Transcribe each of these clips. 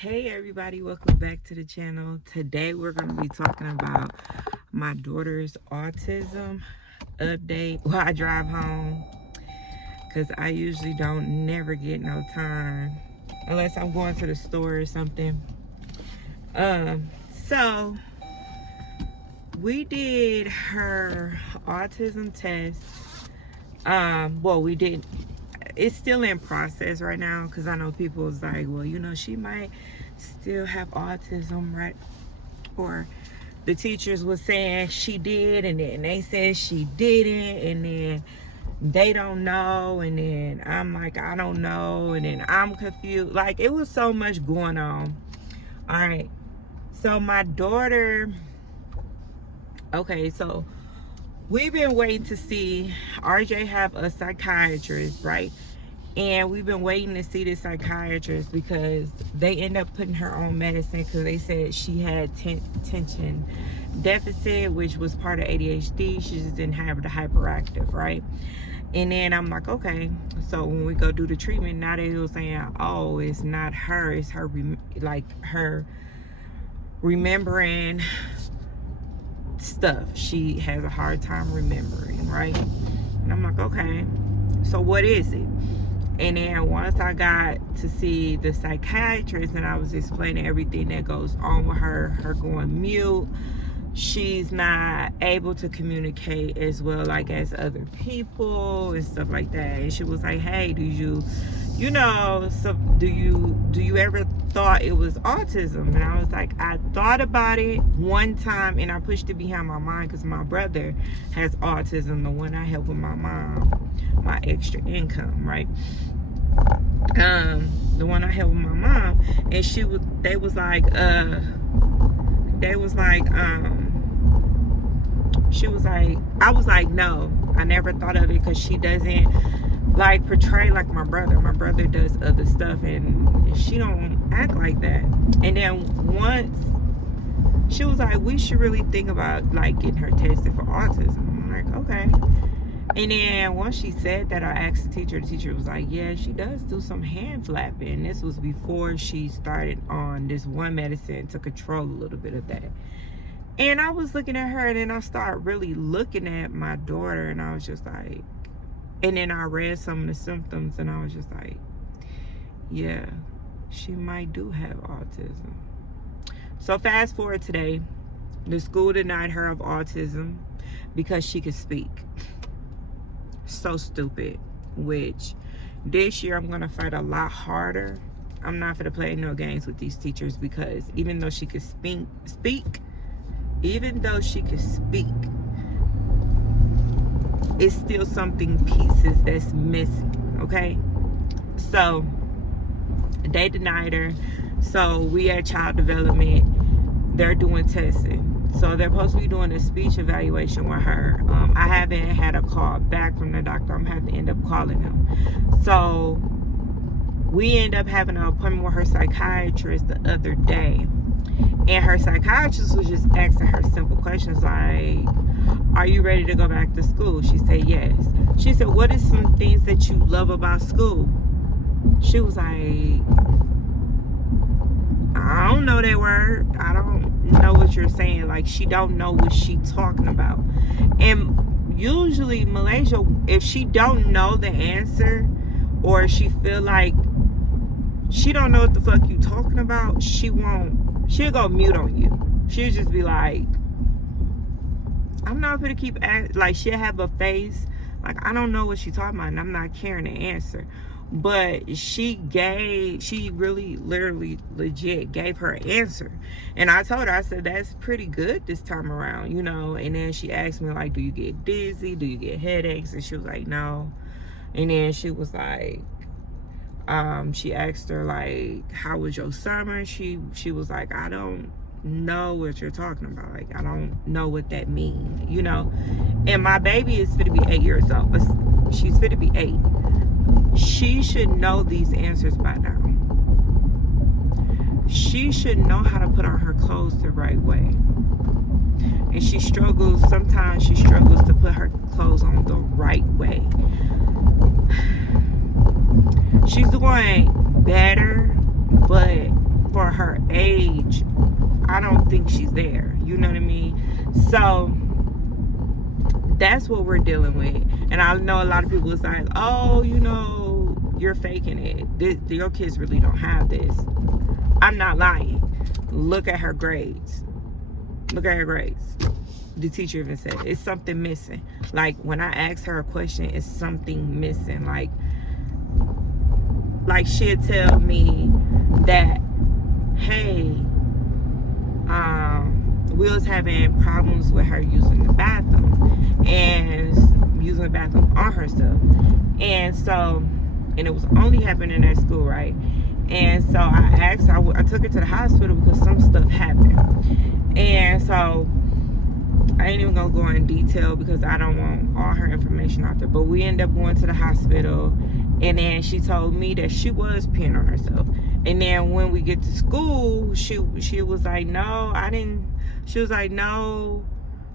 Hey everybody, welcome back to the channel. Today we're going to be talking about my daughter's autism update while I drive home, because I usually don't never get no time unless I'm going to the store or something. So we did her autism test. Well, we did. It's still in process right now, because I know people is like, well, you know, she might still have autism, right? Or the teachers was saying she did, and then they said she didn't, and then they don't know, and then I'm like, I don't know, and then I'm confused. Like, it was so much going on. All right, so my daughter, okay, so we've been waiting to see RJ have a psychiatrist, right? And we've been waiting to see the psychiatrist because they end up putting her on medicine because they said she had attention deficit, which was part of ADHD. She just didn't have the hyperactive, right? And then I'm like, okay. So when we go do the treatment, now they were saying, oh, it's not her, it's her, her remembering stuff. She has a hard time remembering, right? And I'm like, okay, so what is it? And then once I got to see the psychiatrist and I was explaining everything that goes on with her going mute, she's not able to communicate as well like as other people and stuff like that. And she was like, hey, do you ever thought it was autism? And I was like, I thought about it one time and I pushed it behind my mind because my brother has autism, the one I help with my mom, my extra income, right? The one I help with my mom, and they was like, she was like, I was like, no, I never thought of it because she doesn't like portray like my brother. My brother does other stuff and she don't act like that. And then once she was like, we should really think about like getting her tested for autism. I'm like, okay. And then once she said that, I asked the teacher was like, yeah, she does do some hand flapping. This was before she started on this one medicine to control a little bit of that. And I was looking at her, and then I started really looking at my daughter, and I was just like, and then I read some of the symptoms, and I was just like, yeah, she might do have autism. So fast forward today, the school denied her of autism because she could speak. So stupid. Which this year I'm gonna fight a lot harder. I'm not gonna play no games with these teachers, because even though she could speak, it's still something, pieces that's missing. Okay, so they denied her. So we at child development, they're doing testing. So they're supposed to be doing a speech evaluation with her. I haven't had a call back from the doctor. I'm gonna have to end up calling them. So we end up having an appointment with her psychiatrist the other day, and her psychiatrist was just asking her simple questions like, are you ready to go back to school? She said yes. She said, what is some things that you love about school? She was like, I don't know that word. I don't know what you're saying. Like, she don't know what she talking about. And usually Malaysia, if she don't know the answer, or she feel like she don't know what the fuck you talking about, she'll go mute on you. She'll just be like, I'm not gonna keep like, she'll have a face like, I don't know what she talking about, and I'm not caring to answer. But she really literally legit gave her answer. And I told her, I said, that's pretty good this time around, you know. And then she asked me like, do you get dizzy, do you get headaches? And she was like, no. And then she was like, she asked her like, how was your summer? She was like, I don't know what you're talking about. Like, I don't know what that means, you know. And my baby is fit to be 8 years old. She's fit to be 8. She should know these answers by now. She should know how to put on her clothes the right way. And sometimes she struggles to put her clothes on the right way. She's doing better, but for for her age, I don't think she's there. You know what I mean? So that's what we're dealing with. And I know a lot of people is like, oh, you know, you're faking it. Your kids really don't have this. I'm not lying. Look at her grades. Look at her grades. The teacher even said it's something missing. Like when I ask her a question, it's something missing. Like she'll tell me that, hey, we was having problems with her using the bathroom and using the bathroom on herself. And so, and it was only happening at school, right? And so I asked her, I took her to the hospital because some stuff happened. And so I ain't even gonna go in detail because I don't want all her information out there. But we ended up going to the hospital, and then she told me that she was peeing on herself. And then when we get to school, she was like, no, I didn't. She was like, no,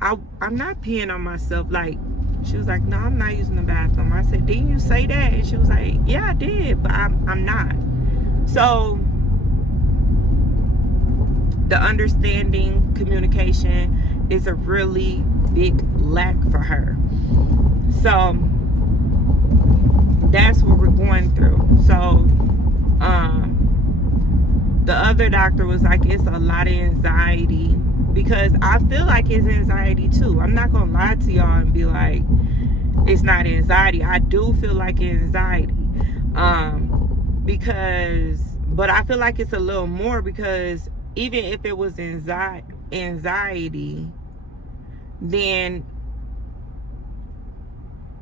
I'm not peeing on myself. Like, she was like, no, I'm not using the bathroom. I said, didn't you say that? And she was like, yeah, I did, but I'm not. So the understanding, communication is a really big lack for her. So that's what we're going through. So the other doctor was like, it's a lot of anxiety, because I feel like it's anxiety too. I'm not gonna lie to y'all and be like it's not anxiety. I do feel like anxiety, but I feel like it's a little more, because even if it was anxiety, then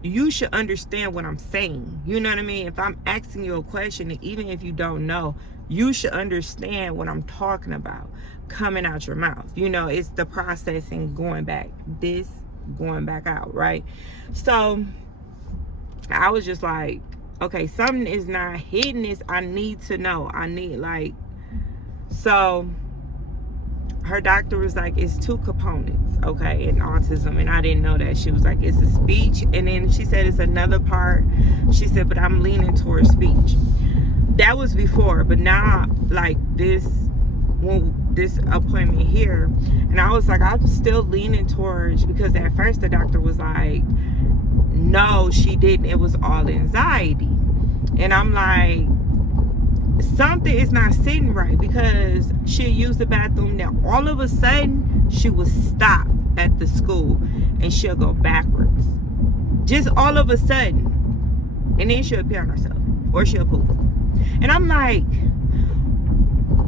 you should understand what I'm saying. You know what I mean? If I'm asking you a question, and even if you don't know, you should understand what I'm talking about coming out your mouth. You know, it's the processing going back out, right? So I was just like, okay, something is not hitting this. I need to know. So her doctor was like, it's two components, okay, in autism. And I didn't know that. She was like, it's a speech, and then she said it's another part. She said, but I'm leaning towards speech. That was before, but now, like this appointment here, and I was like, I'm still leaning towards, because at first the doctor was like, no, she didn't, it was all anxiety. And I'm like, something is not sitting right, because she'll use the bathroom, now all of a sudden she will stop at the school and she'll go backwards, just all of a sudden, and then she'll pee on herself or she'll poop. And I'm like,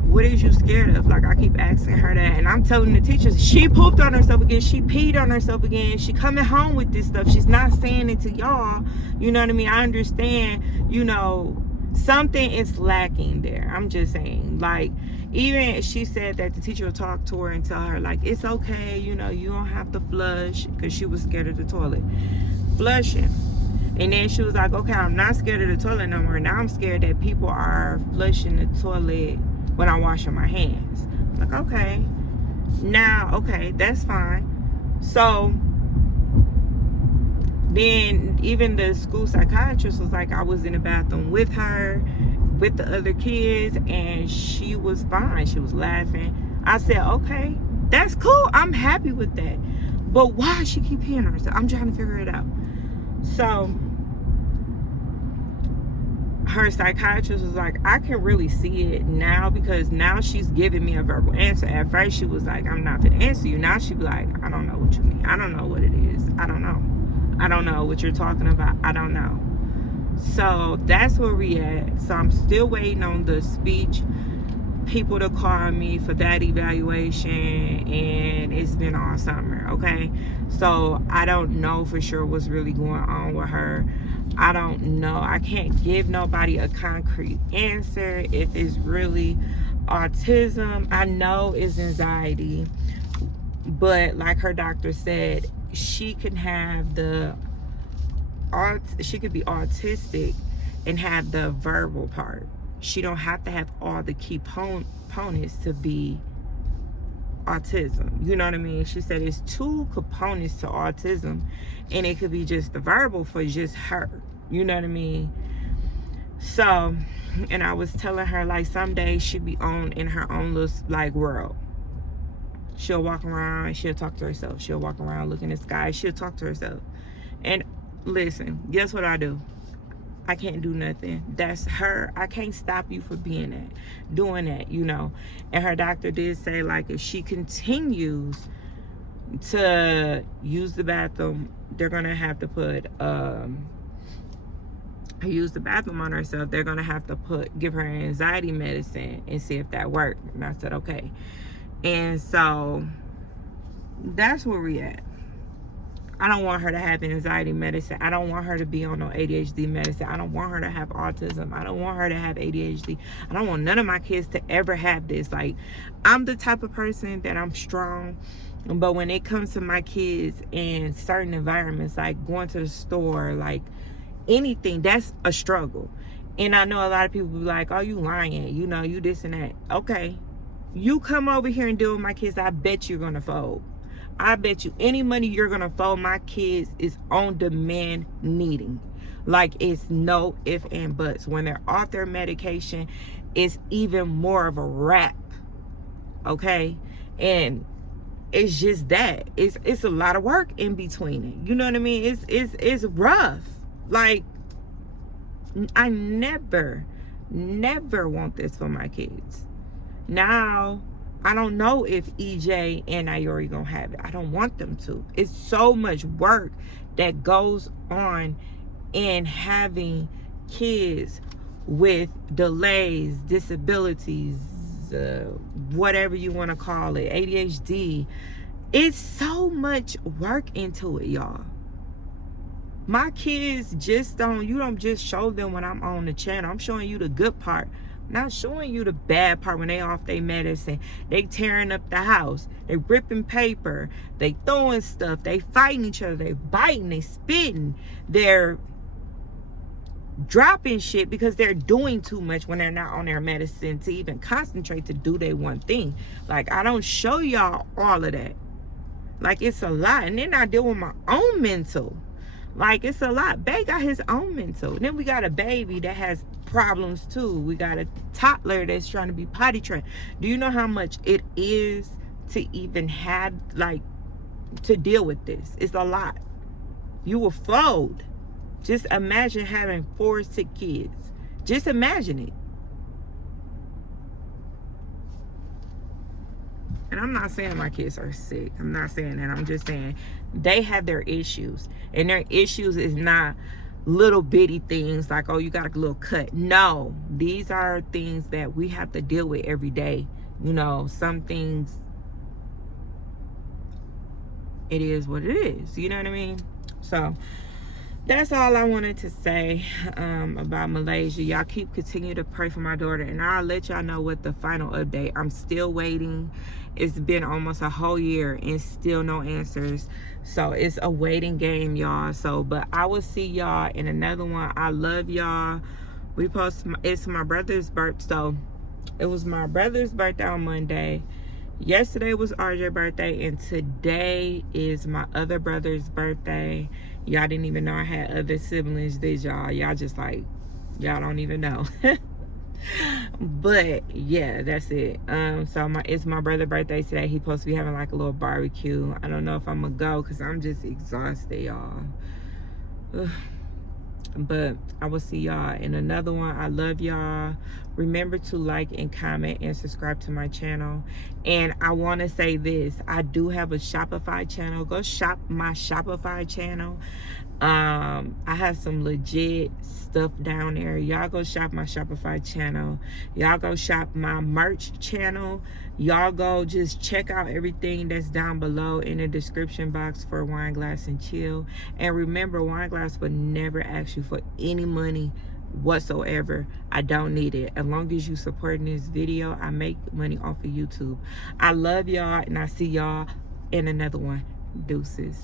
what is you scared of? Like, I keep asking her that, and I'm telling the teachers, she pooped on herself again, she peed on herself again, she coming home with this stuff, she's not saying it to y'all. You know what I mean? I understand, you know, something is lacking there. I'm just saying, like, even she said that the teacher will talk to her and tell her, like, it's okay, you know, you don't have to flush, because she was scared of the toilet flushing. And then she was like, okay, I'm not scared of the toilet no more. Now I'm scared that people are flushing the toilet when I'm washing my hands. I'm like, okay, now, okay, that's fine. So then even the school psychiatrist was like, I was in the bathroom with her, with the other kids, and she was fine. She was laughing. I said, okay, that's cool. I'm happy with that. But why she keep peeing on herself? I'm trying to figure it out. So her psychiatrist was like, I can really see it now, because now she's giving me a verbal answer. At first she was like, I'm not gonna answer you. Now she be like, I don't know what you mean. I don't know what it is. I don't know. I don't know what you're talking about. I don't know. So that's where we at. So I'm still waiting on the speech people to call me for that evaluation, and it's been all summer, okay? So I don't know for sure what's really going on with her. I don't know. I can't give nobody a concrete answer if it's really autism. I know it's anxiety, but like her doctor said, she can have she could be autistic and have the verbal part. She don't have to have all the key components to be autism. You know what I mean? She said it's two components to autism, and it could be just the verbal for just her. You know what I mean? So, and I was telling her, like, some days she'll be on in her own little, like, world. She'll walk around and she'll talk to herself. She'll walk around looking at the sky. She'll talk to herself. And listen, guess what I do? I can't do nothing. That's her. I can't stop you for being that, doing that, you know. And her doctor did say, like, if she continues to use the bathroom, they're gonna have to put use the bathroom on herself. They're gonna have to give her anxiety medicine and see if that worked. And I said, okay. And so that's where we at. I don't want her to have anxiety medicine. I don't want her to be on no ADHD medicine. I don't want her to have autism. I don't want her to have ADHD. I don't want none of my kids to ever have this. Like, I'm the type of person that I'm strong, but when it comes to my kids in certain environments, like going to the store, like anything, that's a struggle. And I know a lot of people be like, oh, you lying, you know, you this and that. Okay, you come over here and deal with my kids, I bet you're gonna fold. I bet you any money you're gonna fold my kids is on demand needing. Like, it's no ifs and buts. When they're off their medication, it's even more of a wrap. Okay? And it's just that. It's a lot of work in between it. You know what I mean? It's rough. Like, I never want this for my kids. Now, I don't know if EJ and 𝐢𝐬𝐬 gonna have it. I don't want them to. It's so much work that goes on in having kids with delays, disabilities, whatever you want to call it, ADHD. It's so much work into it, y'all. My kids just you don't just show them when I'm on the channel. I'm showing you the good part. Not showing you the bad part. When they off their medicine, they tearing up the house, they ripping paper, they throwing stuff, they fighting each other, they biting, they spitting, they're dropping shit because they're doing too much when they're not on their medicine to even concentrate to do their one thing. Like, I don't show y'all all of that. Like, it's a lot. And then I deal with my own mental. Like, it's a lot. Bae got his own mental. And then we got a baby that has problems too. We got a toddler that's trying to be potty trained. Do you know how much it is to even have, like, to deal with this? It's a lot. You will fold. Just imagine having 4 sick kids. Just imagine it. And I'm not saying my kids are sick. I'm not saying that. I'm just saying they have their issues. And their issues is not little bitty things like, oh, you got a little cut. No, these are things that we have to deal with every day. You know, some things, it is what it is. You know what I mean? So that's all I wanted to say about Malaysia. Y'all continue to pray for my daughter, and I'll let y'all know what the final update. I'm still waiting. It's been almost a whole year and still no answers. So it's a waiting game, y'all. So, but I will see y'all in another one. I love y'all. It's my brother's birthday. So it was my brother's birthday on Monday. Yesterday was RJ's birthday, and today is my other brother's birthday. Y'all didn't even know I had other siblings, did y'all? Y'all just like, y'all don't even know. But yeah, that's it. So it's my brother's birthday today. He's supposed to be having like a little barbecue. I don't know if I'm gonna go because I'm just exhausted, y'all. But I will see y'all in another one. I love y'all. Remember to like and comment and subscribe to my channel. And I want to say this, I do have a Shopify channel. Go shop my Shopify channel. I have some legit stuff down there. Y'all go shop my Shopify channel. Y'all go shop my merch channel. Y'all go just check out everything that's down below in the description box for wineglassandchill. And remember, Wineglass would never ask you for any money whatsoever. I don't need it. As long as you supporting this video, I make money off of YouTube. I love y'all, and I see y'all in another one. Deuces.